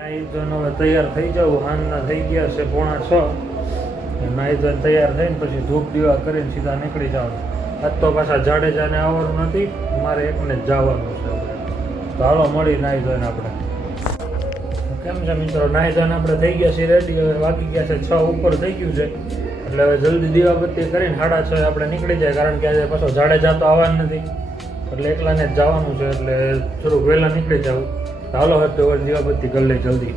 નાઈ ધોઈને હવે તૈયાર થઈ જાઉં. હાંજના થઈ ગયા છે 5:45. નાઈ ધોઈને તૈયાર થઈને પછી ધૂપ દીવા કરીને સીધા નીકળી જાવ. આજ તો પાછા જાડેજાને આવવાનું નથી, મારે એકને જ જવાનું છે. તો હાલો મળી નાઈ ધોઈને આપણે. કેમ છે મિત્રો, નાઈ ધોઈને આપણે થઈ ગયા છીએ રેડી. હવે વાગી ગયા છે 6 ઉપર થઈ ગયું છે, એટલે હવે જલ્દી દીવાબત્તી કરીને 6:30 આપણે નીકળી જાય. કારણ કે આજે પાછો જાડેજા તો આવવાનું નથી, એટલે એકલાને જ જવાનું છે, એટલે થોડુંક વહેલા નીકળી જવું. ચાલો હતો દીવાબત્તી કરી લઈ જલ્દી.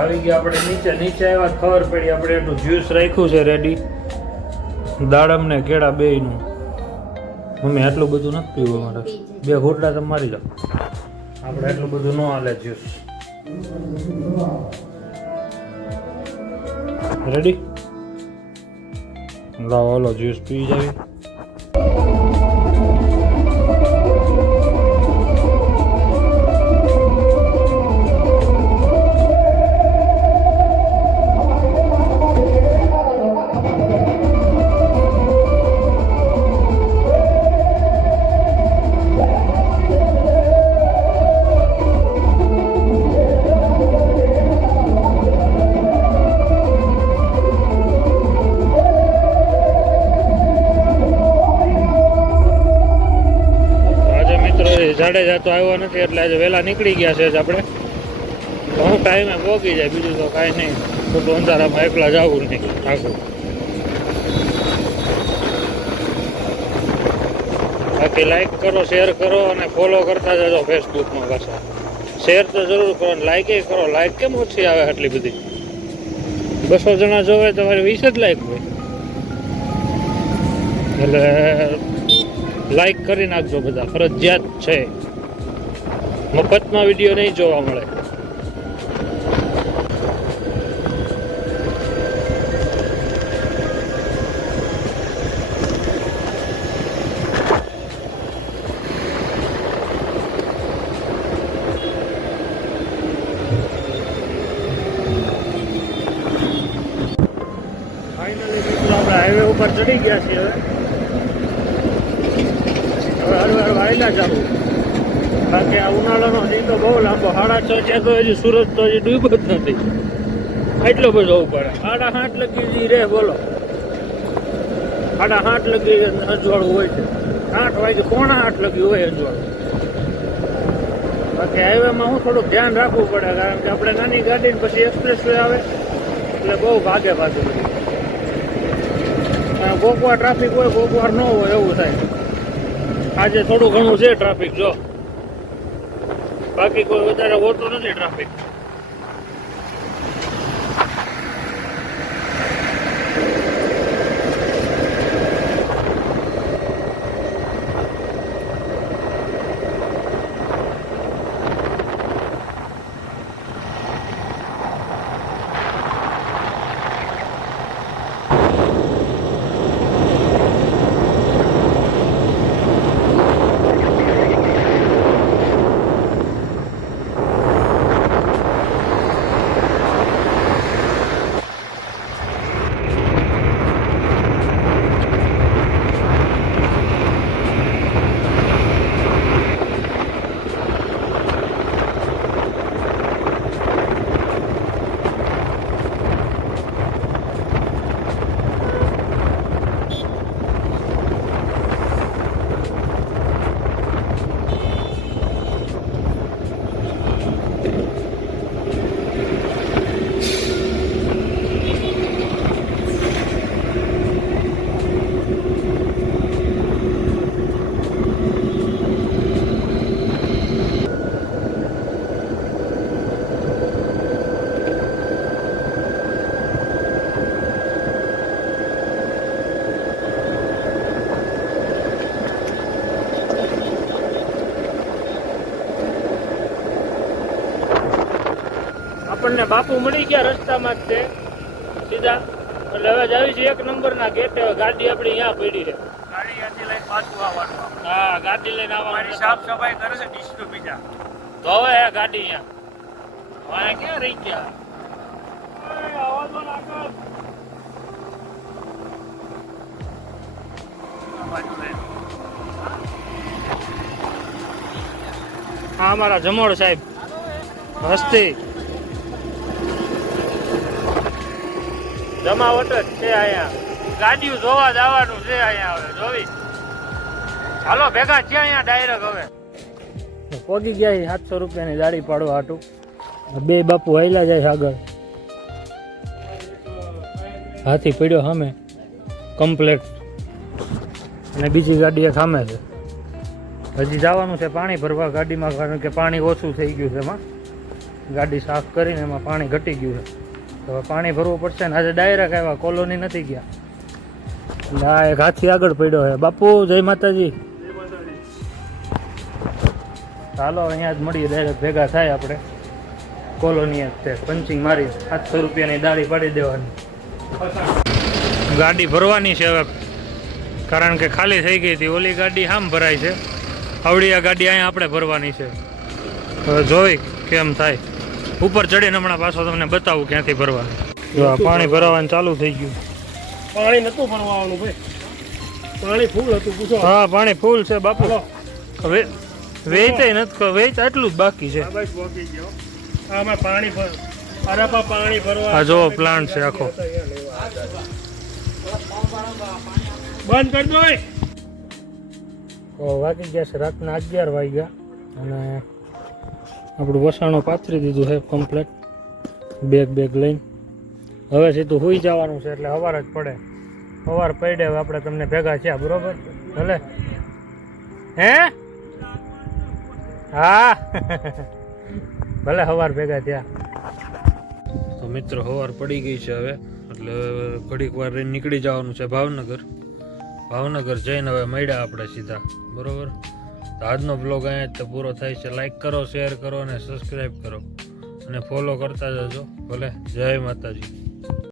આવી ગયા આપણે નીચે આવ્યા, ખબર પડી આપણે એટલું જ્યુસ રાખ્યું છે રેડી, દાડમ ને કેળા બેયનું. મમ્મી આટલું બધું નથી પીવું અમારે, 2 ઘૂંટડા તમે મારી જાઓ. આપણે એટલું બધું ન હાલે જ્યુસ. રેડી, લાવો હાલો જ્યુસ પી જાવી. જાડેજા તો આવ્યો નથી, એટલે આજે વહેલા નીકળી ગયા છે આપણે. હું ટાઈમે પહોંચી જાય, બીજું તો કાંઈ નહીં. ખોટું અંધારામાં એકલા જવું નહીં આખું. બાકી લાઈક કરો, શેર કરો અને ફોલો કરતા જજો ફેસબુકમાં. પાછા શેર તો જરૂર કરો, લાઈક કરો. લાઈક કેમ ઓછી આવે આટલી બધી? 200 જણા જોવે તમારે 20 જ લાઈક હોય, એટલે લાઈક કરી નાખજો બધા, ફરજિયાત છે. મફતમાં વિડીયો નહીં જોવા મળે. ફાઇનલી મિત્રો આપણે હાઈવે ઉપર ચડી ગયા છીએ. હવે હરવાર વાયલા જવું, કારણ કે આ ઉનાળાનો હજી તો બહુ લાંબો. 6:30 છે તો હજી સુરત તો હજી ડૂબ્યો જ નથી. એટલો બધો પડે. 8:30 લગી રે બોલો, 8:30 લગી અજવાળું હોય છે. 8 વાગે 7:45 લગી હોય અજવાળું. બાકી હાઈવેમાં હું થોડુંક ધ્યાન રાખવું પડે, કારણ કે આપણે નાની ગાડી પછી એક્સપ્રેસ વે આવે, એટલે બહુ ભાગે ભાગે બધી. કોકવાર ટ્રાફિક હોય, કોકવાર ન હોય, એવું થાય. આજે થોડું ઘણું છે ટ્રાફિક, જો બાકી કોઈ વધારે હોતું નથી ટ્રાફિક. આપણને બાપુ મળી ગયા રસ્તામાં જ તે સીધા. એટલે હવે જાવી છે 1 નંબરના ગેટે. ગાડી આપણી અહીંયા પડી છે. ગાડી અહીંયાથી લઈને પાછું આવવાનું. હા, ગાડી લઈને આવવાની. સાફ સફાઈ કરે છે ડીશનું બીજા. તો હવે ગાડી અહીંયા. હવે ક્યાં રહી ગયા? આવાજો આગળ. હા, અમારા જમોડ સાહેબ હસ્તી જમાવટ જ છે અહીંયા. ગાડીઓ જોવા જવાનું છે અહીંયા. હવે જોવી હાલો ભેગા છે અહીંયા ડાયરેક્ટ. હવે પોગી ગયા 700 રૂપિયાની દાડી પાડવા હાટું. બે બાપુ હાલ્યા જાય આગળ. હાથી પડ્યો સામે કમ્પ્લેટ અને બીજી ગાડી એક સામે છે. હજી જવાનું છે પાણી ભરવા ગાડીમાં, કારણ કે પાણી ઓછું થઈ ગયું છે. એમાં ગાડી સાફ કરીને એમાં પાણી ઘટી ગયું છે. તો હવે પાણી ભરવું પડશે ને. આજે ડાયરેક્ટ આવ્યા, કોલોની નથી ગયા. એટલે આ એક હાથી આગળ પડ્યો છે. બાપુ જય માતાજી. ચાલો અહીંયા જ મળીએ, ડાયરેક્ટ ભેગા થાય આપણે કોલોની જ તે પંચિંગ મારી 700 રૂપિયાની દાળી પાડી દેવાની. ગાડી ભરવાની છે હવે, કારણ કે ખાલી થઈ ગઈ હતી. ઓલી ગાડી આમ ભરાય છે, આવડી આ ગાડી અહીંયા આપણે ભરવાની છે. હવે જોઈ કેમ થાય. ઉપર ચડીને હમણાં પાછો તમને બતાવું ક્યાંથી ભરવાનું. જો આ પાણી ભરાવાનું ચાલુ થઈ ગયું. પાણી નતું ભરવાનું ભાઈ, પાણી ફૂલ હતું. પૂછો. હા, પાણી ફૂલ છે બાપુ. હવે વેચાય નથી, વેચ આટલું જ બાકી છે. બસ પહોંચી ગયો. આમાં પાણી અરાપા પાણી ભરવા. આ જો પ્લાન્ટ છે આખો. બંધ કરી દો. તો વાગી ગયા છે રાતના 11 વાગ્યા અને આપણું વસાણું પાથરી દીધું છે કમ્પ્લેટ. બેગ લઈને હવે સીધું સુઈ જવાનું છે. એટલે સવાર જ પડે. સવાર પડે હવે આપણે તમને ભેગા થયા. બરોબર ભલે હે? હા ભલે સવાર ભેગા થયા. તો મિત્રો સવાર પડી ગઈ છે હવે. એટલે ઘડીક વાર રહીને નીકળી જવાનું છે ભાવનગર. ભાવનગર જઈને હવે મળ્યા આપણે સીધા. બરોબર. તો આજનો બ્લોગ અહીંયા જ પૂરો થાય છે. લાઈક કરો, શેર કરો અને સબસ્ક્રાઈબ કરો અને ફોલો કરતા જજો. ભલે. જય માતાજી.